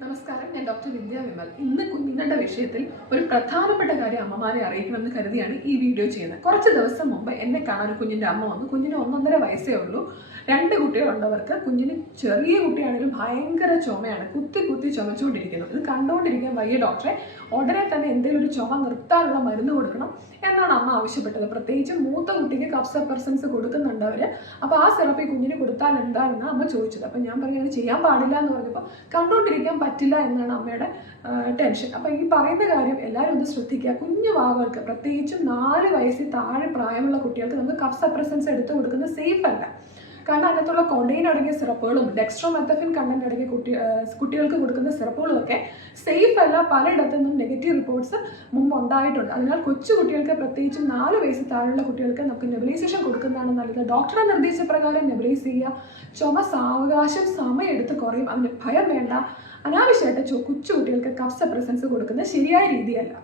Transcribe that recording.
നമസ്കാരം, ഞാൻ ഡോക്ടർ വിദ്യ വിമൽ. ഇന്ന് കുഞ്ഞുങ്ങളുടെ വിഷയത്തിൽ ഒരു പ്രധാനപ്പെട്ട കാര്യം അമ്മമാരെ അറിയിക്കണമെന്ന് കരുതിയാണ് ഈ വീഡിയോ ചെയ്യുന്നത്. കുറച്ച് ദിവസം മുമ്പ് എന്നെ കാണാൻ ഒരു കുഞ്ഞിൻ്റെ അമ്മ വന്നു. കുഞ്ഞിന് 1.5 വയസ്സേ ഉള്ളൂ. 2 കുട്ടികളുണ്ടവർക്ക്. കുഞ്ഞിന് ചെറിയ കുട്ടിയാണെങ്കിലും ഭയങ്കര ചുമയാണ്, കുത്തി കുത്തി ചുമച്ചുകൊണ്ടിരിക്കുന്നു. ഇത് കണ്ടുകൊണ്ടിരിക്കാൻ വയ്യ ഡോക്ടറെ, ഉടനെ തന്നെ എന്തെങ്കിലും ഒരു ചുമ നിർത്താനുള്ള മരുന്ന് കൊടുക്കണം എന്നാണ് അമ്മ ആവശ്യപ്പെട്ടത്. പ്രത്യേകിച്ച് മൂത്ത കുട്ടിക്ക് കഫ് സപ്രസൻസ് കൊടുക്കുന്നുണ്ട് അവർ. അപ്പോൾ ആ സിറപ്പ് ഈ കുഞ്ഞിന് കൊടുത്താൽ എന്താണെന്ന് അമ്മ ചോദിച്ചത്. അപ്പോൾ ഞാൻ പറഞ്ഞു അത് ചെയ്യാൻ പാടില്ല എന്ന് പറഞ്ഞപ്പോൾ കണ്ടുകൊണ്ടിരിക്കാൻ പറ്റില്ല എന്നാണ് അമ്മയുടെ ടെൻഷൻ. അപ്പോൾ ഈ പറയുന്ന കാര്യം എല്ലാവരും ഒന്ന് ശ്രദ്ധിക്കുക. കുഞ്ഞു വാവകൾക്ക്, പ്രത്യേകിച്ചും 4 വയസ്സിൽ താഴെ പ്രായമുള്ള കുട്ടികൾക്ക് നമുക്ക് കഫ് സപ്രസൻസ് എടുത്ത് കൊടുക്കുന്നത് സേഫ് അല്ല. കാരണം അതിനകത്തുള്ള കൊണ്ടൈൻ അടങ്ങിയ സിറപ്പുകളും ഡെക്സ്ട്രോമെത്തഫിൻ കണ്ടന്റ് അടങ്ങിയ കുട്ടികൾക്ക് കൊടുക്കുന്ന സിറപ്പുകളും ഒക്കെ സേഫ് അല്ല. പലയിടത്തു നിന്നും നെഗറ്റീവ് റിപ്പോർട്ട്സ് മുമ്പ് ഉണ്ടായിട്ടുണ്ട്. അതിനാൽ കൊച്ചു കുട്ടികൾക്ക്, പ്രത്യേകിച്ചും 4 വയസ്സിൽ താഴെയുള്ള കുട്ടികൾക്ക് നമുക്ക് നെബുലൈസേഷൻ കൊടുക്കുന്നതാണ് നല്ലത്. ഡോക്ടറുടെ നിർദ്ദേശപ്രകാരം നെബുലൈസ് ചെയ്യുക. ചുമ സാവകാശം സമയമെടുത്ത് കുറയും. അതിന് ഭയം വേണ്ട. അനാവശ്യമായിട്ട് കൊച്ചു കുട്ടികൾക്ക് കഫ് സപ്രസൻസ് കൊടുക്കുന്നത് ശരിയായ രീതിയല്ല.